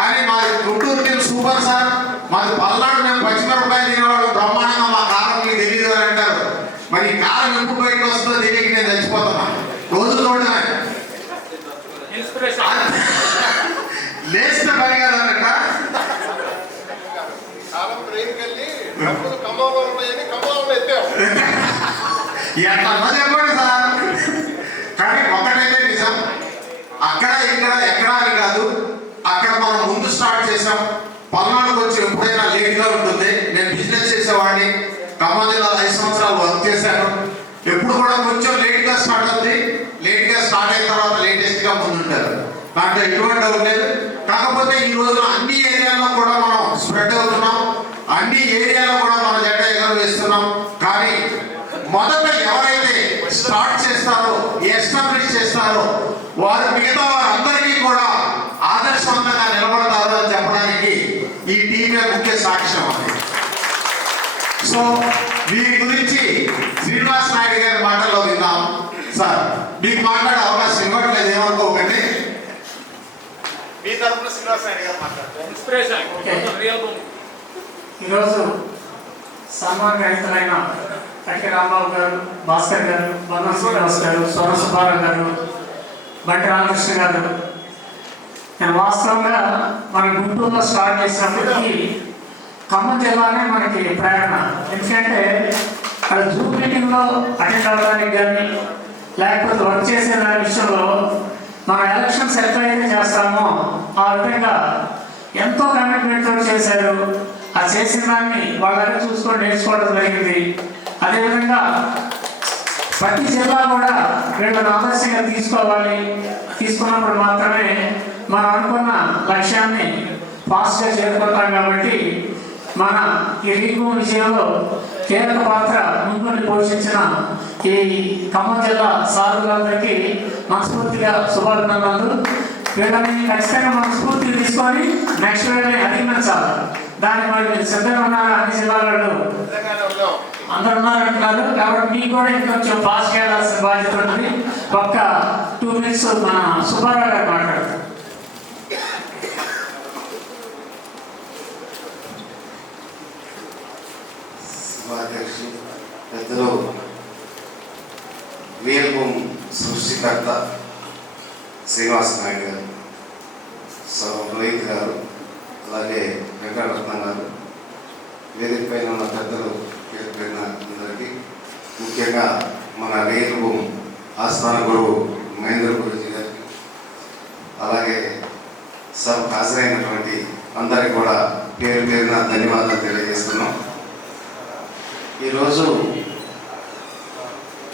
కానీ మాది Guntur team super sir. మాది పల్నాడు, మేము పచ్చిమిరపకాయలు తినేవాళ్ళు బ్రహ్మాండంగా, మా కారం మీకు తెలియదు అని అంటారు. మరి ఈ కారం ఎప్పుడు బయటకు వస్తుందో తెలియక నేను చచ్చిపోతున్నా రోజు చూడమే. లేచిన పని కదన్నట ఎట్లా చెప్పండి సార్. కానీ ఒకటైతే నిజం, అక్కడ ఇక్కడ ఎక్కడా అని కాదు, అక్కడ మనం ముందు స్టార్ట్ చేసాం. పల్నాడుకు వచ్చి ఎప్పుడైనా లేట్గా ఉంటుంది. నేను బిజినెస్ చేసేవాడిని, ఖమ్మం జిల్లాలో 5 సంవత్సరాలు వర్క్ చేశాను. ఎప్పుడు కూడా కొంచెం లేట్గా స్టార్ట్ అవుతుంది. లేట్గా స్టార్ట్ అయిన తర్వాత లేటెస్ట్గా ముందుంటారు. దాంట్లో ఎటువంటి డౌట్ లేదు. కాకపోతే ఈ రోజున అన్ని ఏరియాల్లో కూడా మనం స్ప్రెడ్ అవుతున్నాం, అన్ని ఏరియాలో కూడా మన జెండా ఎగరవేస్తున్నాం. కానీ మొదట ఎవరైతే స్టార్ట్ చేస్తారో, ఎస్టాబ్లిష్ చేస్తారో, వారు మిగతా వారందరికీ కూడా ఆదర్శవంతంగా నిలబడతారు అని చెప్పడానికి ఈ టీమే ముఖ్య సాక్ష్యం అది. సో వీరి గురించి శ్రీనివాస్ నాయుడు గారి మాటల్లో విన్నాం. సార్, మీకు మాట్లాడే అవకాశం ఇవ్వట్లేదు, ఏమనుకోకండి. మీ తరఫున శ్రీనివాస్ నాయుడు గారు మాట్లాడతారు. ఈరోజు సన్మానగ్రహీతులైన కటిక రాంబాబు గారు, భాస్కర్ గారు, బంధం శ్రీనివాస్ గారు, సోన సుబ్బారావు గారు, బంటి రామకృష్ణ గారు, నేను వాస్తవంగా మన గుంటూరులో స్టార్ట్ చేసినప్పటికీ ఖమ్మం జిల్లానే మనకి ప్రేరణ. ఎందుకంటే అక్కడ జూమ్ మీటింగ్లో అటెండ్ అవ్వడానికి కానీ, లేకపోతే వర్క్ చేసే దాని విషయంలో మన ఎలక్షన్స్ ఎట్లయితే చేస్తామో ఆ విధంగా ఎంతో కమిట్మెంట్తో చేశారు. ఆ చేసిన దాన్ని వాళ్ళని చూసుకొని నేర్చుకోవడం జరిగింది. అదేవిధంగా ప్రతి జిల్లా కూడా వీళ్ళని ఆదర్శంగా తీసుకోవాలి. తీసుకున్నప్పుడు మాత్రమే మనం అనుకున్న లక్ష్యాన్ని ఫాస్ట్గా చేరుకుంటాం. కాబట్టి మన ఈ రీగు విజయంలో కీలక పాత్ర ముందుండి పోషించిన ఈ ఖమ్మం జిల్లా సాధులందరికీ మనస్ఫూర్తిగా శుభాభినందనలు. వీళ్ళని ఖచ్చితంగా మనం స్ఫూర్తిని తీసుకొని నెక్స్ట్ వీళ్ళని అధిగమించాలి. దానికి మరి సిద్ధంగా ఉన్నారు. అన్ని జిల్లాలలో అందరు ఉన్నారంటున్నారు. కాబట్టి మీకు కూడా ఇంకొంచెం ఫాస్ట్గా వెళ్ళాల్సిన బాధ్యత ఉంటుంది. ఒక్క 2 minutes మన సుబ్బారావు గారు మాట్లాడతారు. సభాధ్యక్షులు పెద్దలు, రియల్ భూమ్ సృష్టికర్త శ్రీనివాస నాయుడు గారు, రోహిత్ గారు, అలాగే వెంకటరత్నం గారు, వేదిక పైన ఉన్న పెద్దలు, పేరు పైన అందరికీ, ముఖ్యంగా మన రియల్ భూమ్ ఆస్థాన గురువు మహేంద్ర గురుజీ గారికి, అలాగే సభకు హాజరైనటువంటి అందరికీ కూడా పేరు పేరున ధన్యవాదాలు తెలియజేస్తున్నాం. ఈరోజు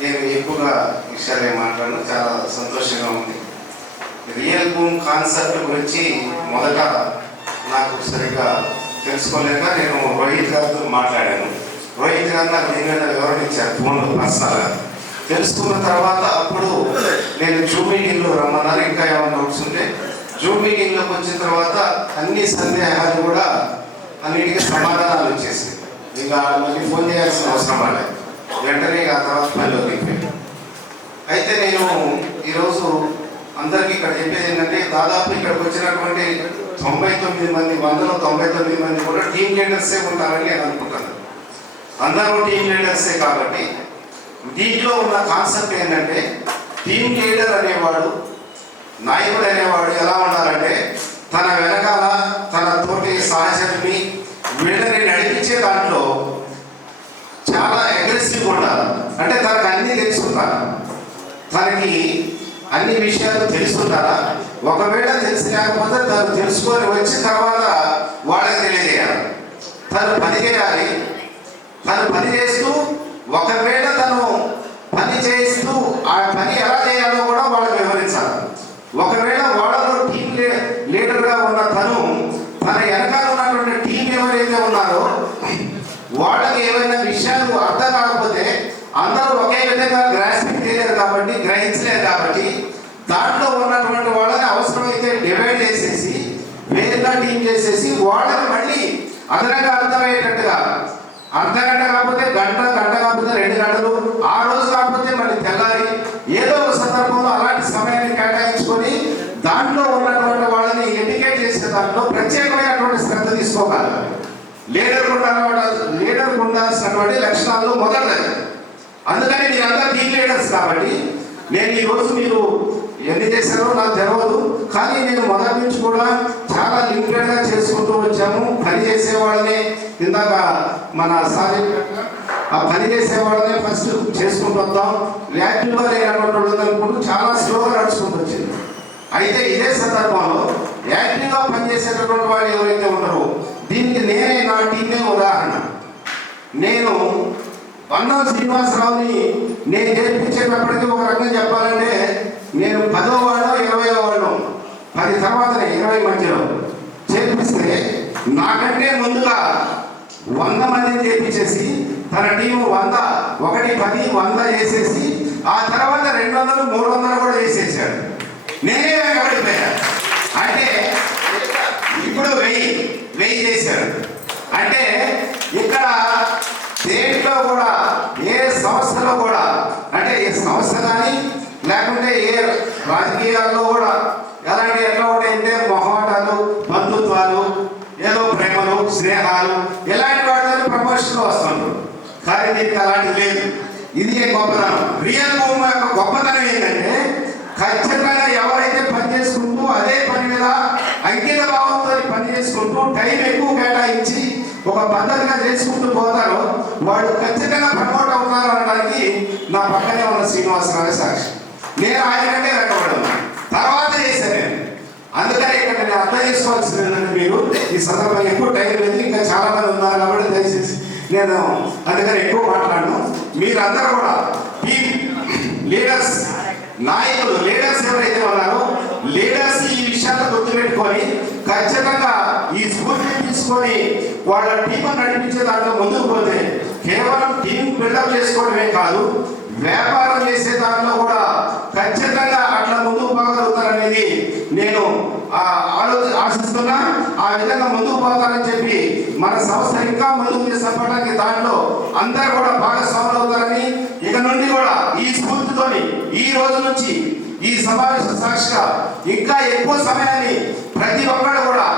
నేను ఎక్కువగా విషయాలు మాట్లాడను, చాలా సంతోషంగా ఉంది. రియల్ భూమ్ కాన్సెప్ట్ గురించి మొదట నాకు సరిగ్గా తెలుసుకోలేక నేను రోహిత్ గారితో మాట్లాడాను. రోహిత్ గారు నాకు దీని మీద వివరణ ఇచ్చారు ఫోన్లో పర్సనల్గా. తెలుసుకున్న తర్వాత అప్పుడు నేను జూమ్ మీటింగ్లో రమ్మన్నారు. ఇంకా ఏమైనా నోట్స్ ఉంటే జూమ్ మీటింగ్లోకి వచ్చిన తర్వాత అన్ని సందేహాలు కూడా అన్నిటికీ సమాధానాలు వచ్చేసాయి. ఇంకా మళ్ళీ ఫోన్ చేయాల్సిన అవసరం రాలేదు. వెంటనే ఆ తర్వాత పనిలో దిగిపోయాను. అయితే నేను ఈరోజు అందరికీ ఇక్కడ చెప్పేది ఏంటంటే, దాదాపు ఇక్కడికి వచ్చినటువంటి 99 మంది, 199 మంది కూడా టీమ్ లీడర్సే ఉంటారని నేను అనుకుంటాను. అందరూ టీమ్ లీడర్సే. కాబట్టి దీంట్లో ఉన్న కాన్సెప్ట్ ఏంటంటే, టీమ్ లీడర్ అనేవాడు, నాయకుడు అనేవాడు ఎలా ఉండాలంటే, తన వెనకాల తన తోటి సహచరుని వీళ్ళని నడిపించే దాంట్లో చాలా అగ్రెసివ్గా ఉండాలి. అంటే తనకు అన్నీ తెలుసుకుంటారు, తనకి అన్ని విషయాలు తెలుసుకుంటారా. ఒకవేళ తెలిసి లేకపోతే తను తెలుసుకొని వచ్చిన తర్వాత వాళ్ళకి తెలియజేయాలి. తను పని చేయాలి. తను పని చేస్తూ, ఒకవేళ తను పని చేస్తూ ఆ పని ఎలా చేయాలో కూడా వాళ్ళకి వివరించాలి. ఒకవేళ వాళ్ళలో టీం లీడర్గా ఉన్న తను తన వెనకాల ఉన్నటువంటి టీం ఎవరైతే ఉన్నారో వాళ్ళకి ఏమైనా విషయాలు అర్థం కాకపోతే, అందరూ ఒకే విధంగా గ్రాస్పింగ్ చేయలేరు కాబట్టి, గ్రహించలేరు కాబట్టి, దాంట్లో ఉన్నటువంటి వాళ్ళని అవసరమైతే డివైడ్ చేసేసి వేరుగా టీం చేసేసి వాళ్ళని మళ్ళీ అదనంగా అర్థమయ్యేటట్టుగా, అర్ధగంట కాకపోతే గంట, గంట కాకపోతే 2 గంటలు, ఆ రోజు కాకపోతే మళ్ళీ తెల్లారి, ఏదో ఒక సందర్భంలో అలాంటి సమయాన్ని కేటాయించుకొని దాంట్లో ఉన్నటువంటి వాళ్ళని ఎడ్యుకేట్ చేసే దాంట్లో లీడర్ ఉండాల్సినటువంటి లక్షణాల్లో మొదటిది. అందుకని మీరంతా టీమ్ లీడర్స్ కాబట్టి నేను ఈరోజు మీరు ఎన్ని చేశారో నాకు తెలియదు, కానీ నేను మొదటి నుంచి కూడా చాలా లిమిటెడ్గా చేసుకుంటూ వచ్చాము. పని చేసేవాళ్ళని ఇందాక మన సారీ ఆ పని చేసేవాళ్ళనే ఫస్ట్ చేసుకుంటూ వద్దాం, యాక్టివ్గా లేనటువంటి వాళ్ళు అనుకుంటూ చాలా స్లోగా నడుచుకుంటూ వచ్చింది. అయితే ఇదే సందర్భంలో యాక్టివ్గా పనిచేసేటటువంటి వాళ్ళు ఎవరైతే ఉన్నారో దీనికి నేనే నా టీమే ఉదాహరణ. నేను వన్నా శ్రీనివాసరావుని నేను చేర్పించేటప్పటికీ ఒక రకంగా చెప్పాలంటే నేను 10వ వాడు 20వ వాడు 10 తర్వాతనే 20 మధ్యలో చేర్పిస్తే నాకంటే ముందుగా 100 మందిని చేర్పించేసి తన టీము 100 1 10 100 చేసేసి ఆ తర్వాత 200 300 కూడా చేసేసాడు. నేనే వెనకబడిపోయా. అంటే ఇప్పుడు 1000 చేశాడు. అంటే ఇక్కడ దేంట్లో కూడా ఏ సంస్థలో కూడా అంటే ఏ సంస్థ కానీ లేకుంటే ఏ రాజకీయాల్లో కూడా ఎట్లా ఉంటాయంటే మొహమాటాలు, బంధుత్వాలు, ఏదో ప్రేమలు, స్నేహాలు ఇలాంటి వాటితో ప్రమోషన్లో వస్తుంటారు. కానీ దీనికి అలాంటి లేదు. ఇది గొప్పతనం. రియల్ భూమి యొక్క గొప్పతనం ఏంటంటే ఖచ్చితంగా ఎవరైతే పని చేసుకుంటూ అదే పని మీద అంకిత భావంతో పని చేసుకుంటూ టైం ఎక్కువ కేటాయించి ఒక పద్ధతిగా చేసుకుంటూ పోతారో వాళ్ళు ఖచ్చితంగా ప్రమోట్ అవుతారు అనడానికి నా పక్కనే ఉన్న శ్రీనివాసరావు సాక్షి. నేను ఆయన కంటే వెనకబడను, తర్వాత చేశాను నేను. అందుకని ఇక్కడ నేను అర్థం చేసుకోవాల్సింది ఏంటంటే మీరు ఈ సందర్భంగా ఎక్కువ టైం లేదు, ఇంకా చాలా మంది ఉన్నారు కాబట్టి దయచేసి నేను అందుకని ఎక్కువ మాట్లాడను. మీరందరూ కూడా టీమ్ లీడర్స్, నాయకులు, లీడర్స్ ఎవరైతే ఉన్నారో లీడర్స్ ఈ విషయాలు గుర్తుపెట్టుకొని ఖచ్చితంగా ఈ స్ఫూర్తిని తీసుకొని వాళ్ళ టీం నడిపించే దాంట్లో ముందుకు పోతే కేవలం టీం బిల్డప్ చేసుకోవడమే కాదు, వ్యాపారం చేసే దాంట్లో కూడా ఖచ్చితంగా అట్లా ముందుకు పోగలుగుతారనేది నేను ఆశిస్తున్నా. ఆ విధంగా ముందుకు పోతారని చెప్పి మన సంస్థ ఇంకా ముందుకు తీసుకుపోవడానికి దాంట్లో అందరూ కూడా భాగస్వాములు అవుతారని, ఇక నుండి కూడా ఈ స్ఫూర్తితోని ఈ రోజు నుంచి ఈ సమావేశ సాక్షిగా ఇంకా ఎక్కువ సమయాన్ని ప్రతి ఒక్కరు కూడా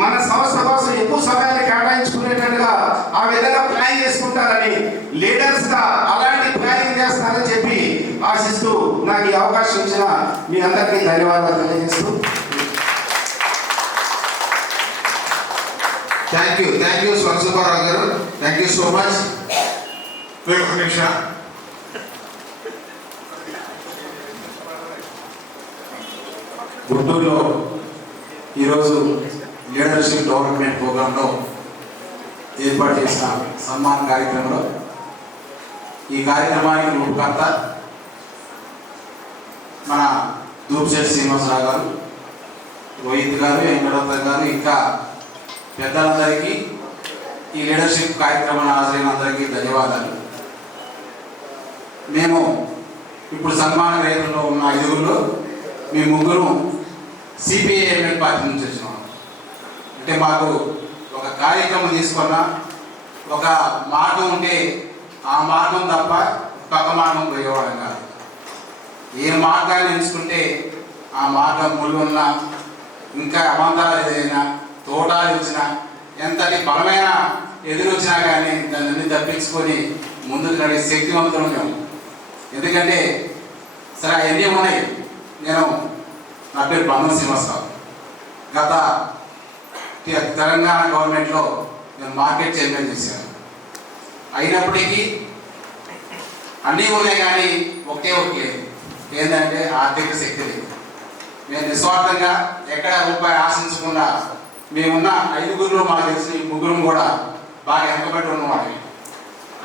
మన సంస్థ కోసం ఎక్కువ సమయాన్ని కేటాయించుకునేటట్టుగా ఆ విధంగా ప్లాన్ చేసుకుంటారని, లీడర్స్ గా అలాంటి ప్లానింగ్ చేస్తారని చెప్పి ఆశిస్తూ నాకు ఈ అవకాశం ఇచ్చిన మీ అందరికీ ధన్యవాదాలు తెలియజేస్తూ థ్యాంక్ యూ స్వర్ణసుబ్బారావు గారు. Thank you so much. ఒక నిమిషం. గుంటూరులో ఈరోజు లీడర్షిప్ డెవలప్మెంట్ ప్రోగ్రాంలో ఏర్పాటు చేసిన సన్మాన కార్యక్రమంలో ఈ కార్యక్రమానికి రూపకర్త మన దూప్శెట్టి శ్రీనివాసరావు గారు, రోహిత్ గారు, వెంకటరత్న గారు, ఇంకా పెద్దలందరికీ ఈ లీడర్షిప్ కార్యక్రమాన్ని హాజరైనందరికీ ధన్యవాదాలు. మేము ఇప్పుడు సన్మాన గ్రహీతల్లో ఉన్న 5గురిలో మీ 3 సిపిఐఎంఎల్ పార్టీ నుంచి వచ్చినాం. అంటే మాకు ఒక కార్యక్రమం తీసుకున్నా ఒక మార్గం ఉంటే ఆ మార్గం తప్ప పక్క మార్గం పోయేవాళ్ళం కాదు. ఏ మార్గాన్ని ఎంచుకుంటే ఆ మార్గం ముళ్ళు ఉన్నా, ఇంకా అవాంతరాలు ఏదైనా, తోటాలు వచ్చినా, ఎంతటి బలమైన ఎదురు వచ్చినా కానీ దాన్ని తప్పించుకొని ముందుకు నడిచే శక్తివంతులు మేము. ఎందుకంటే సరే అవన్నీ ఉన్నాయి. నా పేరు బంధం శ్రీనివాసరావు. గత తెలంగాణ గవర్నమెంట్లో నేను మార్కెట్ చైర్మన్ చేశాను. అయినప్పటికీ అన్నీ ఉన్నాయి కానీ ఒకే లేదు. ఏంటంటే ఆర్థిక శక్తి లేదు. నేను నిస్వార్థంగా ఎక్కడ రూపాయి ఆశించకుండా మేమున్న 5గురిలో మాకు తెలిసిన ఈ 3 కూడా బాగా వెనకబడి ఉన్నవాడిని.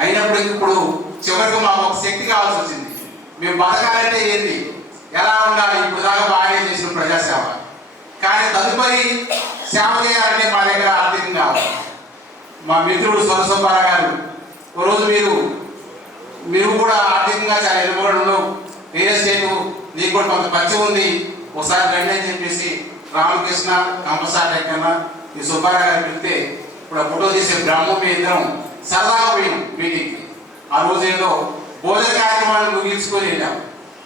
అయినప్పటికీ ఇప్పుడు చివరికి మాకు ఒక శక్తి కావాల్సి వచ్చింది. మేము బతకాలంటే ఏంటి, ఎలా ఉండాలి, ఇప్పుడు దాకా బాగానే చేసిన ప్రజాసేవ, కానీ తదుపరి సేవ చేయాలంటే మా దగ్గర ఆర్థికంగా కావాలి. మా మిత్రుడు స్వర్ణసుబ్బారావు గారు ఓ రోజు మీరు కూడా ఆర్థికంగా చాలా ఎదుగుబడి ఉండవు, రియల్ ఎస్టేట్ నీకు కూడా కొంత ఖర్చు ఉంది, ఒకసారి రండి అని చెప్పేసి రామకృష్ణ కంపసాటి కన్నా ఈ సుబ్బారావు గారు పిలిస్తే ఇప్పుడు ఆ ఫోటో తీసే బ్రహ్మం మీ ఇద్దరం సరదాగా పోయాం మీటింగ్కి. ఆ రోజు ఏదో భోజన కార్యక్రమాన్ని ముగించుకొని వెళ్ళాం.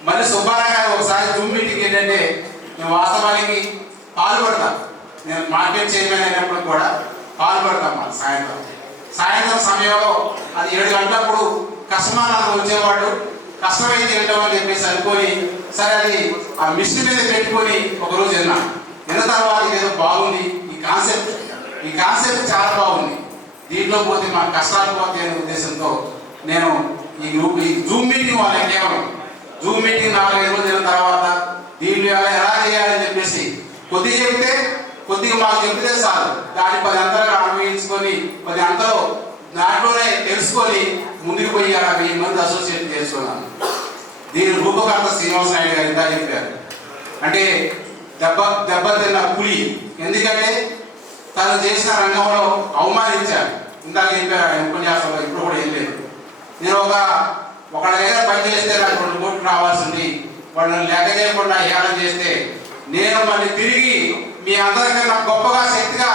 మళ్ళీ సుబ్బారావు గారు ఒకసారి జూమ్ మీటింగ్ ఏంటంటే మేము వాస్తవానికి పాల్పడతాం. నేను మార్కెట్ చైర్మన్ అయినప్పుడు కూడా పాల్పడతాం మనం సాయంత్రం సమయంలో అది 7 గంటలప్పుడు కస్టమర్ అందరూ వచ్చేవాడు, కష్టమైంది ఏంటో అని చెప్పేసి అనుకొని సరే అది ఆ మిషన్ మీద పెట్టుకొని ఒకరోజు విన్న తర్వాత ఏదో బాగుంది ఈ కాన్సెప్ట్ చాలా బాగుంది, దీంట్లో పోతే మన కష్టాలు పోతే అనే ఉద్దేశంతో నేను ఈ జూమ్ మీటింగ్ వాళ్ళకి కేవలం జూమ్ మీటింగ్ 4-5 రోజులు అయిన తర్వాత దీంట్లో ఎలా చేయాలని చెప్పేసి కొద్దిగా మాకు చెప్తే చాలు, దాన్ని 10 అంతలుగా అనుభవించుకొని 10 అంతలో దాంట్లోనే తెలుసుకొని ముందుకు పోయి 1000 మంది అసోసియేట్ చేసుకున్నాను. దీని రూపకర్త శ్రీనివాస నాయుడు గారు ఇందా చెప్పారు, అంటే దెబ్బతిన్న పులి, ఎందుకంటే తను చేసిన రంగంలో అవమానించారు. ఇందాక చెప్పారు ఆయన ఉపన్యాసంలో, ఇప్పుడు కూడా ఏం లేదు. నేను ఒకళ్ళ దగ్గర పని చేస్తే నాకు 2 కోట్లు రావాల్సింది, వాళ్ళని లెక్క చేయకుండా హేళన చేస్తే నేను మళ్ళీ తిరిగి మీ అందరికన్నా గొప్పగా శక్తిగా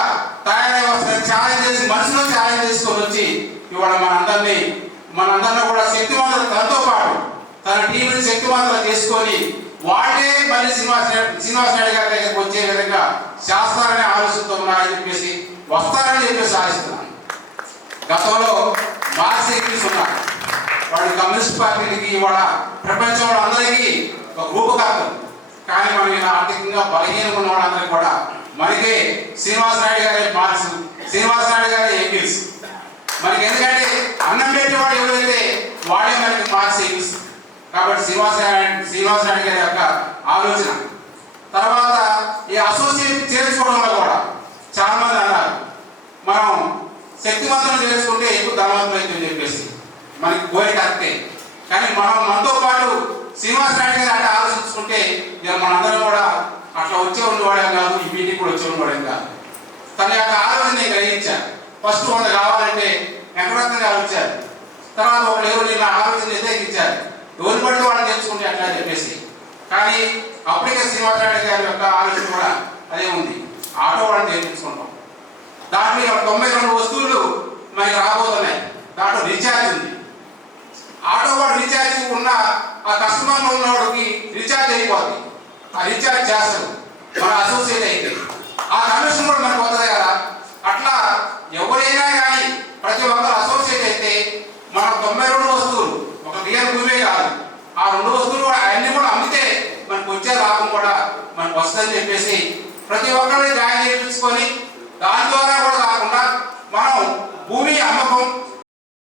తయారై వస్తాను ఛాలెంజ్ చేసి మనసులో ఛాలెంజ్ చేసుకొని వచ్చి ఇవాళ మనందరినీ కూడా శక్తివంతులు, తనతో పాటు తన టీంని శక్తివంతులు చేసుకొని వాళ్ళే మళ్ళీ శ్రీనివాస నాయుడు గారి దగ్గరికి వచ్చే విధంగా శాస్త్రాలనే ఆలోచనతో ఉన్నారని చెప్పేసి వస్తారని చెప్పేసి ఆశిస్తున్నాను. గతంలో మార్క్సిస్ట్ ఉన్నారు, వాళ్ళు కమ్యూనిస్ట్ పార్టీలకి ఇవాళ ప్రపంచంలో అందరికీ ఒక రూపకర్తలు, కానీ మనం ఇలా ఆర్థికంగా బలహీనంగా ఉన్న వాళ్ళందరికీ కూడా మనకే శ్రీనివాస నాయుడు గారే మార్క్స్, శ్రీనివాస నాయుడు గారే ఎంగిల్స్ మనకి, ఎందుకంటే అన్నం పెట్టేవాడు ఎవరైతే వాడే మనకి మార్క్స్ ఎంగిల్స్. కాబట్టి శ్రీనివాస నాయుడు గారి యొక్క ఆలోచన తర్వాత ఈ అసోసియేట్ చేర్చుకోవడం వల్ల కూడా చాలా మంది అన్నారు మనం శక్తివంతులు చేసుకుంటే ఎక్కువ ధనవంతులు అయితే చెప్పేసి మనకి కోరిక కరెక్టే, కానీ మనతో పాటు శ్రీనివాస నాయుడు గారు అంటే ఆలోచించుకుంటే మనందరం కూడా అట్లా వచ్చే ఉండేవాడేం కాదు, ఈ మీటింగ్ కూడా వచ్చే ఉండేవాడేం కాదు. తన యొక్క ఆలోచన నేను గ్రహించాను. ఫస్ట్ 100 కావాలంటే వెంకటరత్న గారు వచ్చారు, తర్వాత ఎవరు నిన్న ఆలోచన వ్యతిరేకించారు, ఎవరు పడితే వాళ్ళని తెలుసుకుంటే అట్లా చెప్పేసి. కానీ అప్పటికే శ్రీనివాస నాయుడు గారి యొక్క ఆలోచన కూడా అదే ఉంది, ఆటో వాళ్ళని తెప్పించుకుంటాం. దాంట్లో 92 వస్తువులు మనకి రాబోతున్నాయి, దాంట్లో రీఛార్జ్ ఉంది. ఆటో వాడు రీఛార్జ్ ఉన్న ఆ కస్టమర్లో ఉన్నవాడికి రీఛార్జ్ అయిపోద్ది, ఆ రీఛార్జ్ చేస్తారు మన అసోసియేట్ అయితే, ఆ కమిషన్ కూడా మనకు వస్తుంది కదా. అట్లా ఎవరైనా కానీ ప్రతి ఒక్కరు అసోసియేట్ అయితే మన 92 వస్తువులు ఒక రియల్ భూమే కాదు, ఆ 2 వస్తువులు కూడా అన్ని కూడా అమ్మితే మనకు వచ్చే లాభం కూడా మనకు వస్తుందని చెప్పేసి ప్రతి ఒక్కరిని జాయిన్ చేయించుకొని